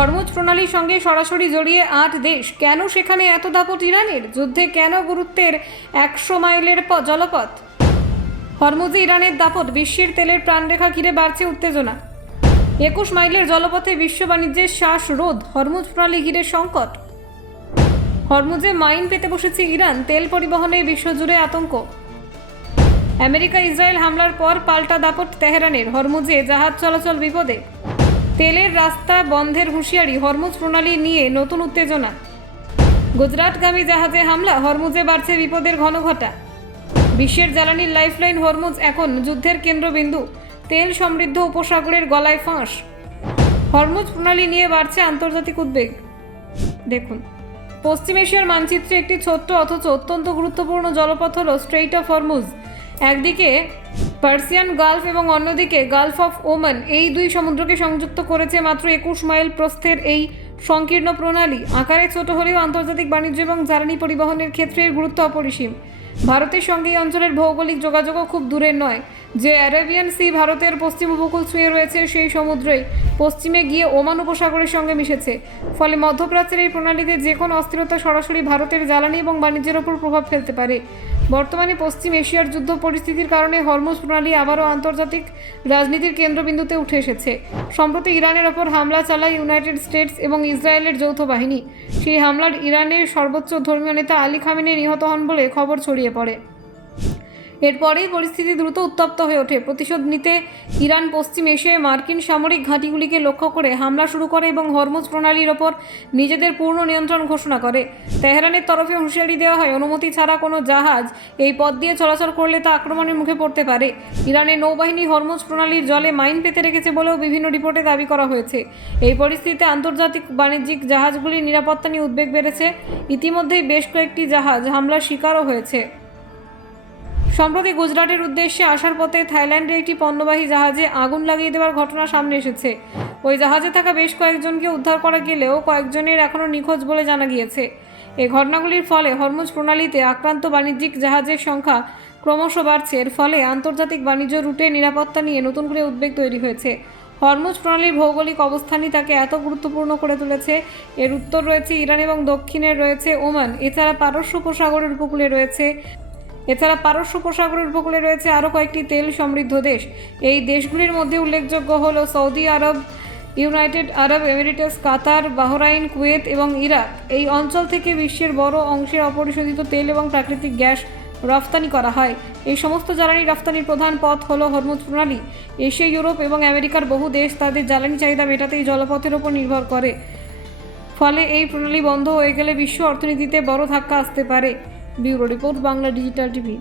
Hormuz প্রণালীর সঙ্গে সরাসরি জড়িয়ে 8 দেশ। কেন সেখানে এত দাপট ইরানের? যুদ্ধে কেন গুরুত্বের 100 মাইলের জলপথ? হরমুজে ইরানের দাপট, বিশ্বের তেলের প্রাণরেখা ঘিরে বাড়ছে উত্তেজনা। 21 মাইলের জলপথে বিশ্ব বাণিজ্যের শ্বাসরোধ, হরমুজ প্রণালী ঘিরে সংকট। হরমুজে মাইন পেতে বসেছে ইরান, তেল পরিবহনে বিশ্বজুড়ে আতঙ্ক। আমেরিকা ইসরায়েল হামলার পর পাল্টা দাপট তেহরানের, হরমুজে জাহাজ চলাচল বিপদে। তেলের রাস্তা বন্ধের হুঁশিয়ারি, হরমুজ প্রণালী নিয়ে নতুন উত্তেজনা। গুজরাটগামী জাহাজে হামলা, হরমুজে বাড়ছে বিপদের ঘনঘটা। বিশ্বের জ্বালানির লাইফলাইন হরমুজ এখন যুদ্ধের কেন্দ্রবিন্দু, তেল সমৃদ্ধ উপসাগরের গলায় ফাঁস। হরমুজ প্রণালী নিয়ে বাড়ছে আন্তর্জাতিক উদ্বেগ। দেখুন, পশ্চিম এশিয়ার মানচিত্রে একটি ছোট্ট অথচ অত্যন্ত গুরুত্বপূর্ণ জলপথ হল স্ট্রেইট অফ হরমুজ। একদিকে পার্সিয়ান গালফ এবং অন্যদিকে গালফ অফ ওমান, এই দুই সমুদ্রকে সংযুক্ত করেছে মাত্র 21 মাইল প্রস্থের এই সংকীর্ণ প্রণালী। আকারে ছোট হলেও আন্তর্জাতিক বাণিজ্য এবং জ্বালানি পরিবহনের ক্ষেত্রে এর গুরুত্ব অপরিসীম। ভারতের সঙ্গে এই অঞ্চলের ভৌগোলিক যোগাযোগও খুব দূরের নয়। যে অ্যারাবিয়ান সি ভারতের পশ্চিম উপকূল ছুঁয়ে রয়েছে, সেই সমুদ্রই পশ্চিমে গিয়ে ওমান উপসাগরের সঙ্গে মিশেছে। ফলে মধ্যপ্রাচ্যের এই প্রণালীতে যে কোনো অস্থিরতা সরাসরি ভারতের জ্বালানি এবং বাণিজ্যের ওপর প্রভাব ফেলতে পারে। বর্তমানে পশ্চিম এশিয়ার যুদ্ধ পরিস্থিতির কারণে হরমুজ প্রণালী আবারও আন্তর্জাতিক রাজনীতির কেন্দ্রবিন্দুতে উঠে এসেছে। সম্প্রতি ইরানের ওপর হামলা চালায় ইউনাইটেড স্টেটস এবং ইসরায়েলের যৌথ বাহিনী। সেই হামলার ইরানের সর্বোচ্চ ধর্মীয় নেতা আলী খামেনি নিহত হন বলে খবর ছড়িয়ে পড়ে। এরপরেই পরিস্থিতি দ্রুত উত্তপ্ত হয়ে ওঠে। প্রতিশোধ নিতে ইরান পশ্চিম এশিয়ায় মার্কিন সামরিক ঘাঁটিগুলিকে লক্ষ্য করে হামলা শুরু করে এবং হরমুজ প্রণালীর ওপর নিজেদের পূর্ণ নিয়ন্ত্রণ ঘোষণা করে। তেহরানের তরফে হুঁশিয়ারি দেওয়া হয়, অনুমতি ছাড়া কোনো জাহাজ এই পথ দিয়ে চলাচল করলে তা আক্রমণের মুখে পড়তে পারে। ইরানের নৌবাহিনী হরমুজ প্রণালীর জলে মাইন পেতে রেখেছে বলেও বিভিন্ন রিপোর্টে দাবি করা হয়েছে। এই পরিস্থিতিতে আন্তর্জাতিক বাণিজ্যিক জাহাজগুলির নিরাপত্তা নিয়ে উদ্বেগ বেড়েছে। ইতিমধ্যেই বেশ কয়েকটি জাহাজ হামলার শিকারও হয়েছে। সম্প্রতি গুজরাটের উদ্দেশ্যে আসার পথে থাইল্যান্ডের একটি পণ্যবাহী জাহাজে আগুন লাগিয়ে দেওয়ার ঘটনা সামনে এসেছে। ওই জাহাজে থাকা বেশ কয়েকজনকে উদ্ধার করা গেলেও কয়েকজনের এখনও নিখোঁজ বলে জানা গিয়েছে। এই ঘটনাগুলির ফলে হরমুজ প্রণালীতে আক্রান্ত বাণিজ্যিক জাহাজের সংখ্যা ক্রমশ বাড়ছে। এর ফলে আন্তর্জাতিক বাণিজ্য রুটে নিরাপত্তা নিয়ে নতুন করে উদ্বেগ তৈরি হয়েছে। হরমুজ প্রণালীর ভৌগোলিক অবস্থানই তাকে এত গুরুত্বপূর্ণ করে তুলেছে। এর উত্তর রয়েছে ইরান এবং দক্ষিণে রয়েছে ওমান। এছাড়া পারস্য উপসাগরের উপকূলে রয়েছে আরও কয়েকটি তেল সমৃদ্ধ দেশ। এই দেশগুলির মধ্যে উল্লেখযোগ্য হল সৌদি আরব, ইউনাইটেড আরব এমিরেটস, কাতার, বাহরাইন, কুয়েত এবং ইরাক। এই অঞ্চল থেকে বিশ্বের বড় অংশের অপরিশোধিত তেল এবং প্রাকৃতিক গ্যাস রফতানি করা হয়। এই সমস্ত জ্বালানি রফতানির প্রধান পথ হল হরমুজ প্রণালী। এশিয়া, ইউরোপ এবং আমেরিকার বহু দেশ তাদের জ্বালানি চাহিদা মেটাতে এই জলপথের ওপর নির্ভর করে। ফলে এই প্রণালী বন্ধ হয়ে গেলে বিশ্ব অর্থনীতিতে বড় ধাক্কা আসতে পারে। Bureau report, Bangla digital TV.